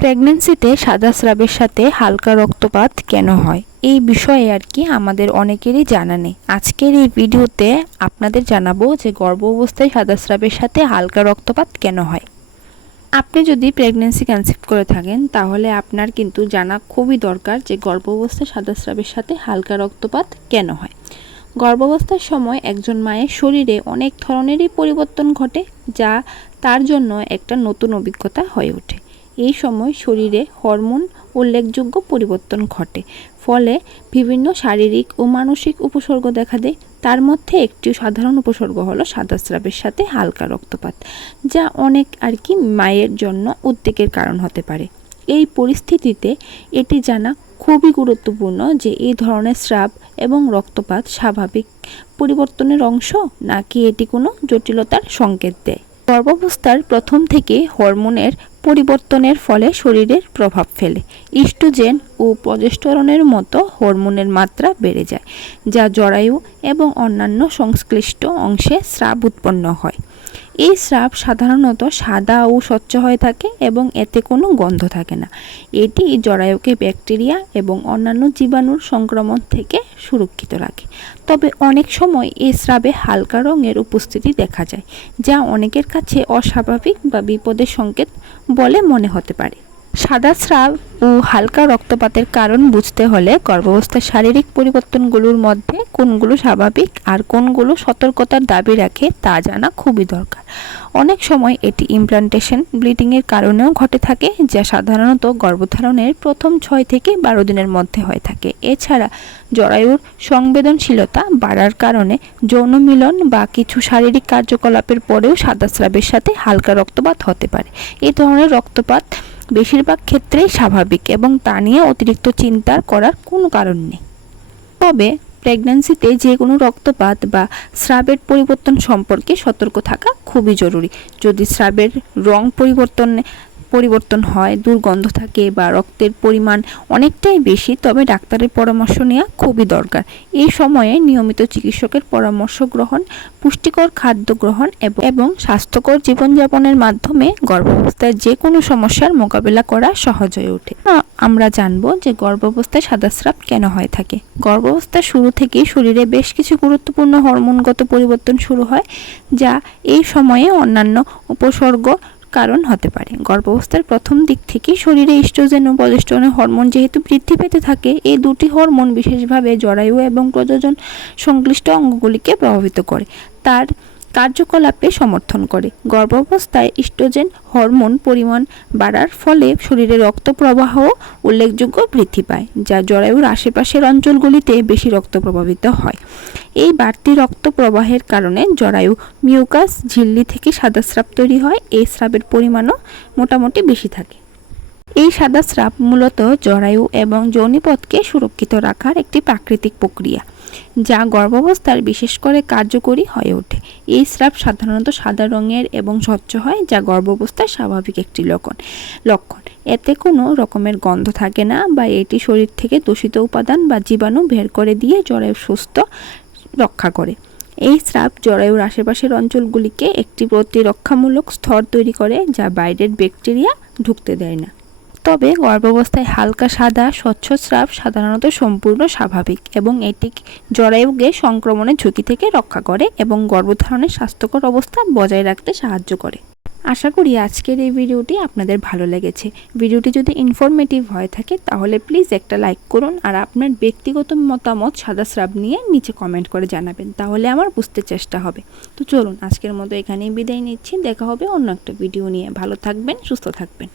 প্রেগন্যান্সিতে সাদা স্রাবের সাথে হালকা রক্তপাত কেন হয়? এই বিষয়ে আর কি আমাদের অনেকেরই জানা নেই। আজকের এই ভিডিওতে আপনাদের জানাব যে গর্ভ অবস্থায় সাদা স্রাবের সাথে হালকা রক্তপাত কেন হয়। আপনি যদি প্রেগন্যান্সি কনসিভ করে থাকেন, তাহলে আপনার কিন্তু জানা খুবই দরকার যে গর্ভ অবস্থায় সাদা স্রাবের সাথে হালকা রক্তপাত কেন হয়। গর্ভাবস্থার সময় একজন মায়ের শরীরে অনেক ধরনেরই পরিবর্তন ঘটে, যা তার জন্য একটা নতুন অভিজ্ঞতা হয়ে ওঠে। এই সময় শরীরে হরমোন উল্লেখযোগ্য পরিবর্তন ঘটে। ফলে বিভিন্ন শারীরিক ও মানসিক উপসর্গ দেখা দেয়। তার মধ্যে একটি সাধারণ উপসর্গ হলো সাদাস্রাবের সাথে হালকা রক্তপাত, যা অনেক আর কি মায়ের জন্য উদ্বেগের কারণ হতে পারে। এই পরিস্থিতিতে এটি জানা খুবই গুরুত্বপূর্ণ যে এই ধরনের স্রাব এবং রক্তপাত স্বাভাবিক পরিবর্তনের অংশ, নাকি এটি কোনো জটিলতার সংকেত দেয়। গর্ভাবস্থার প্রথম থেকে হরমোনের পরিবর্তনের ফলে শরীরের প্রভাব ফেলে। ইস্ট্রোজেন ও প্রজেস্টরনের মতো হরমোনের মাত্রা বেড়ে যায়, যা জরায়ু এবং অন্যান্য সংশ্লিষ্ট অংশে স্রাব উৎপন্ন হয়। এই স্রাব সাধারণত সাদা ও স্বচ্ছ হয়ে থাকে এবং এতে কোনো গন্ধ থাকে না। এটি জরায়ুকে ব্যাকটেরিয়া এবং অন্যান্য জীবাণুর সংক্রমণ থেকে সুরক্ষিত রাখে। তবে অনেক সময় এই স্রাবে হালকা রঙের উপস্থিতি দেখা যায়, যা অনেকের কাছে অস্বাভাবিক বা বিপদের সংকেত বলে মনে হতে পারে। সাদা স্রাব ও হালকা রক্তপাতের কারণ বুঝতে হলে গর্ভাবস্থার শারীরিক পরিবর্তনগুলোর মধ্যে কোনগুলো স্বাভাবিক আর কোনগুলো সতর্কতার দাবি রাখে তা জানা খুবই দরকার। অনেক সময় এটি ইমপ্লান্টেশন ব্লিডিংয়ের কারণেও ঘটে থাকে, যা সাধারণত গর্ভধারণের প্রথম ছয় থেকে বারো দিনের মধ্যে হয়ে থাকে। এছাড়া জরায়ুর সংবেদনশীলতা বাড়ার কারণে যৌন মিলন বা কিছু শারীরিক কার্যকলাপের পরেও সাদা স্রাবের সাথে হালকা রক্তপাত হতে পারে। এই ধরনের রক্তপাত বেশিরভাগ ক্ষেত্রেই স্বাভাবিক এবং তা নিয়ে অতিরিক্ত চিন্তার করার কোনো কারণ নেই। তবে প্রেগন্যান্সিতে যে কোনো রক্তপাত বা স্রাবের পরিবর্তন সম্পর্কে সতর্ক থাকা খুবই জরুরি। যদি স্রাবের রং পরিবর্তনে পরিবর্তন হয়, দুর্গন্ধ থাকে বা রক্তের পরিমাণ অনেকটাই বেশি, তবে ডাক্তারের পরামর্শ নেওয়া খুবই দরকার। এই সময়ে নিয়মিত চিকিৎসকের পরামর্শ গ্রহণ, পুষ্টিকর খাদ্য গ্রহণ এবং স্বাস্থ্যকর জীবনযাপনের মাধ্যমে গর্ভাবস্থায় যে কোনো সমস্যার মোকাবিলা করা সহজ হয়ে ওঠে। আমরা জানব যে গর্ভাবস্থায় সাদাস্রাব কেন হয়ে থাকে। গর্ভাবস্থার শুরু থেকেই শরীরে বেশ কিছু গুরুত্বপূর্ণ হরমোনগত পরিবর্তন শুরু হয়, যা এই সময়ে অন্যান্য উপসর্গ কারণ হতে পারে। গর্ভাবস্থার প্রথম দিক থেকে শরীরে ইস্ট্রোজেন ও প্রজেস্টেরনের হরমোন যেহেতু বৃদ্ধি পেতে থাকে, এই দুটি হরমোন বিশেষভাবে জরায়ু এবং প্রযোজন সংশ্লিষ্ট অঙ্গগুলিকে প্রভাবিত করে। তার কার্যকলাপে সমর্থন করে। গর্ভাবস্থায় ইস্ট্রোজেন হরমোন পরিমাণ বাড়ার ফলে শরীরে রক্ত প্রবাহ উল্লেখযোগ্য বৃদ্ধি পায়, যা জরায়ুর আশেপাশের অঞ্চলগুলিতে বেশি রক্ত প্রভাবিত হয়। এই বাড়তি রক্ত প্রবাহের কারণে জরায়ু মিউকাস, ঝিল্লি থেকে সাদা স্রাব তৈরি হয়। এই স্রাবের পরিমাণও মোটামুটি বেশি থাকে। এই সাদা স্রাব মূলত জরায়ু এবং যৌনিপথকে সুরক্ষিত রাখার একটি প্রাকৃতিক প্রক্রিয়া, যা গর্ভাবস্থার বিশেষ করে কার্যকরী হয়ে ওঠে। এই স্রাব সাধারণত সাদা রঙের এবং স্বচ্ছ হয়, যা গর্ভাবস্থার স্বাভাবিক একটি লক্ষণ। লক্ষণ, এতে কোনো রকমের গন্ধ থাকে না বা এটি শরীর থেকে দূষিত উপাদান বা জীবাণু বের করে দিয়ে জরায়ু সুস্থ রক্ষা করে। এই স্রাব জরায়ুর আশেপাশের অঞ্চলগুলিকে একটি প্রতিরক্ষামূলক স্তর তৈরি করে, যা বাইরের ব্যাকটেরিয়া ঢুকতে দেয় না। তবে গর্ভাবস্থায় হালকা সাদা, স্বচ্ছ স্রাব সাধারণত সম্পূর্ণ স্বাভাবিক এবং এটি জরায়ুকে সংক্রমণের ঝুঁকি থেকে রক্ষা করে এবং গর্ভধারণের স্বাস্থ্যকর অবস্থা বজায় রাখতে সাহায্য করে। আশা করি আজকের এই ভিডিওটি আপনাদের ভালো লেগেছে। ভিডিওটি যদি ইনফরমেটিভ হয়ে থাকে, তাহলে প্লিজ একটা লাইক করুন আর আপনার ব্যক্তিগত মতামত সাদা স্রাব নিয়ে নিচে কমেন্ট করে জানাবেন, তাহলে আমার বুঝতে চেষ্টা হবে। তো চলুন, আজকের মতো এখানেই বিদায় নিচ্ছি। দেখা হবে অন্য একটা ভিডিও নিয়ে। ভালো থাকবেন, সুস্থ থাকবেন।